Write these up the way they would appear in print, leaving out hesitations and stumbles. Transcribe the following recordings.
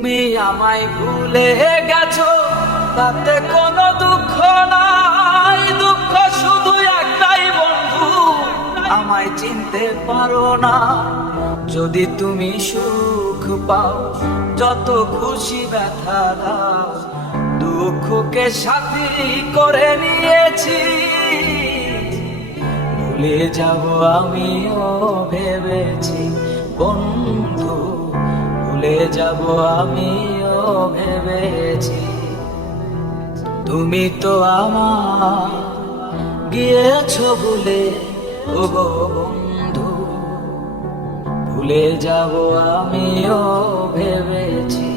তুমি আমায় ভুলে গেছো, তাতে কোনো দুঃখ নাই। দুঃখ শুধু একটাই বন্ধু, আমায় চিনতে পারো না। যদি তুমি সুখ পাও, যত খুশি ব্যথা দাও, দুঃখকে সাথী করে নিয়েছি। ভুলে যাব আমিও ভেবেছি বন্ধু, ভুলে যাব আমিও ভেবেছি। তুমি তো আমার গিয়েছো ভুলে, ও গো বন্ধু, ভুলে যাব আমিও ভেবেছি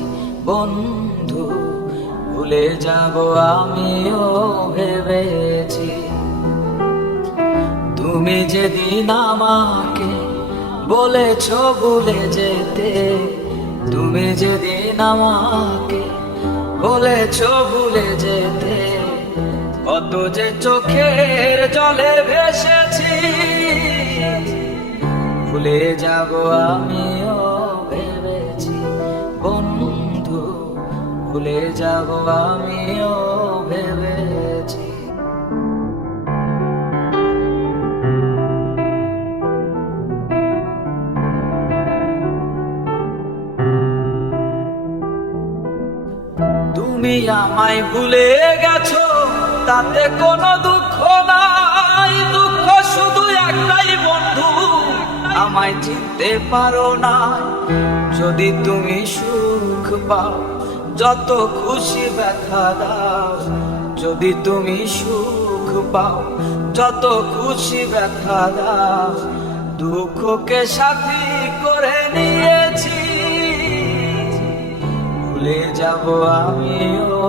বন্ধু, ভুলে যাব আমিও ভেবেছি। তুমি যেদিন আমাকে বলেছো ভুলে যেতে, তুমি যেদিন আমাকে বলেছো ভুলে যেতে, কত যে চোখের জলে ভেসেছি। ভুলে যাব আমিও ভেবেছি বন্ধু, ভুলে যাব আমিও ভেবেছি। তুমি আমায় ভুলে গেছো, তাতে কোনো দুঃখ নাই। দুঃখ শুধু একটাই বন্ধু, আমায় চিনতে পারো না। যদি তুমি সুখ পাও, যত খুশি ব্যথা দাও, যদি তুমি সুখ পাও, যত খুশি ব্যথা দাও, দুঃখকে সাথী করে নিয়েছি। ভুলে যাব আমিও